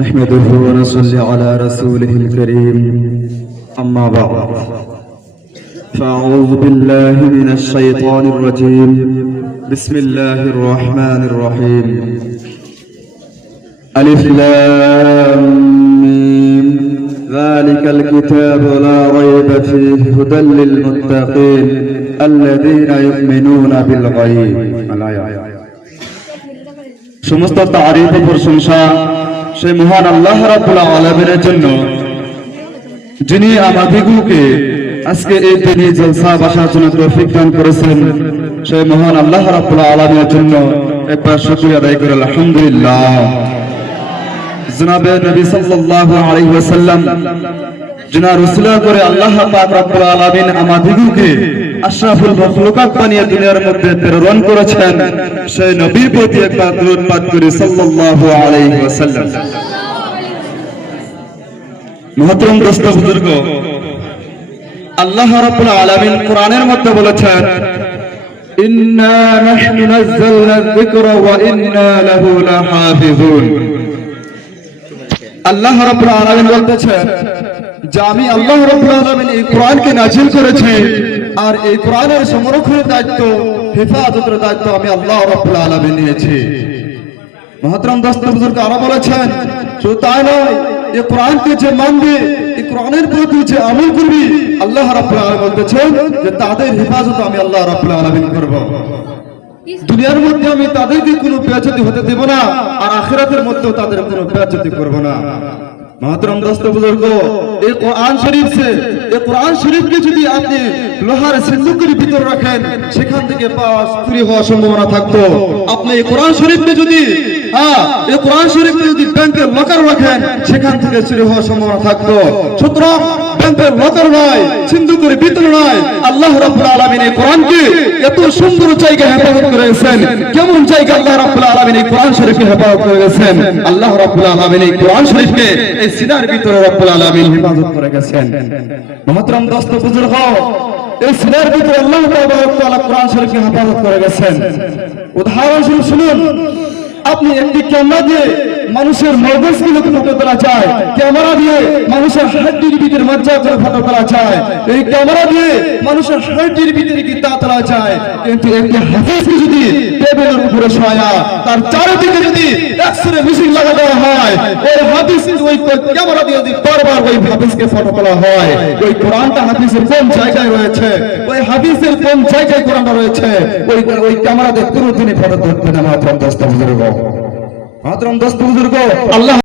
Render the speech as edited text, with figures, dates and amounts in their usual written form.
نحمده ونصلي على رسوله الكريم أما بعد فأعوذ بالله من الشيطان الرجيم بسم الله الرحمن الرحيم ألف لام ميم ذلك الكتاب لا ريب فيه هدى للمتقين الذين يؤمنون بالغيب সমস্ত তারিফ ও প্রশংসা সেই মহান আল্লাহ রাব্বুল আলামিনের জন্য, যিনি আমাদিগকে আজকে এই দিনে জলসা বসার জন্য তৌফিক দান করেছেন। সেই মহান আল্লাহ রাব্বুল আলামিনের জন্য একবার শুকরিয়া আদায় করে আলহামদুলিল্লাহ। জনাবে নবী সাল্লাল্লাহু আলাইহি ওয়াসাল্লাম যিনার উসিলা করে আল্লাহ পাক রব্বুল আলামিন আমাদিগকে আশরাফুল মাখলুকাত বানিয়ে দুনিয়ার মধ্যে প্রেরণ করেছেন, সেই নবীর প্রতি একবার দরুদ পাঠ করি সাল্লাল্লাহু আলাইহি ওয়াসাল্লাম। মুহতারাম দোস্ত বুজুর্গ, আল্লাহ রাব্বুল আলামিন কোরআনের মধ্যে বলেছেন, ইন্না নাহনু নাযালনা যিকরা ওয়া ইন্না লাহু লাহাফিজুন। আল্লাহ রাব্বুল আলামিন বলতেছেন যে আমি আল্লাহ রাব্বুল আলামিন এই কোরআনকে নাযিল করেছি, আর এই কোরআনের সংরক্ষণের দায়িত্ব, হেফাজতের দায়িত্ব আমি আল্লাহ রাব্বুল আলামিন নিয়েছি। মুহতারাম দোস্ত বুজুর্গ, আরো বলেছেন শুধু তাই নয়, এই কোরআনকে যে মানবে, এই কোরআনের প্রতি যে আমল করবে, আল্লাহ রাব্বুল আলামিন বলতেছেন যে তাদের হেফাজত আমি আল্লাহ রাব্বুল আলামিন করব। দুনিয়ার মধ্যে আমি তাদেরকে কোনো বেয়াজ্জতি হতে দেব না, আর আখিরাতের মধ্যেও তাদের কোনো বেয়াজ্জতি করব না। মুহতারাম দোস্ত বুজুর্গ, এই কোরআন শরীফকে যদি আপনি লোহার সিন্দুকের ভিতর রাখেন, সেখান থেকে পাওয়া চুরি হওয়ার সম্ভাবনা থাকতো। আপনি এই কোরআন শরীফকে যদি ব্যাংকের লকার রাখেন, সেখান থেকে চুরি হওয়ার সম্ভাবনা থাকতো। সুতরাং ব্যাংকের লকার নয়, সিন্দুকের ভিতর নয়, আল্লাহ রাব্বুল আলামিন এই কোরআনকে এত সুন্দর জায়গায় হেফাজত করে গেছেন। কেমন জায়গা আল্লাহ রাব্বুল আলামিন এই কোরআন শরীফকে হেফাজত করে গেছেন? আল্লাহ রাব্বুল আলামিন এই কোরআন শরীফকে এই সিনার ভিতরে রাব্বুল আলামিন হেফাজত করে গেছেন। মুহতারাম দোস্ত বুজুর্গ, এই সিনার ভিতরে আল্লাহ তাআলা কোরআন শরীফকে হেফাজত করে গেছেন। উদাহরণস্বরূপ শুনুন, আপনি একটি ক্যামেরা দিয়ে মানুষের মগজগুলোকে ফটো তোলা যায়, ক্যামেরা দিয়ে মানুষের হাড্ডির ভিতরে মজ্জা করে ফটো তোলা যায়, এই ক্যামেরা দিয়ে মানুষের হাড্ডির ভিতরে কি তা তোলা যায়। কিন্তু একটি হাফেজকে যদি টেবিলের উপরে শোয়া, তার চারিদিকে যদি এক্সরে মেশিন লাগা দেওয়া হয়, ওই হাফেজ ওই ক্যামেরা দিয়ে যদি বারবার ওই হাফেজকে ফটো তোলা হয়, ওই কোরআনটা হাফেজের কোন জায়গায় রয়েছে, ওই হাফেজের কোন জায়গায় কোরআনটা রয়েছে, ওই ক্যামেরা দিয়ে কোনোদিনই ফটো তুলবে না। মাত্র দোস্ত বুজুর্গ, আল্লাহ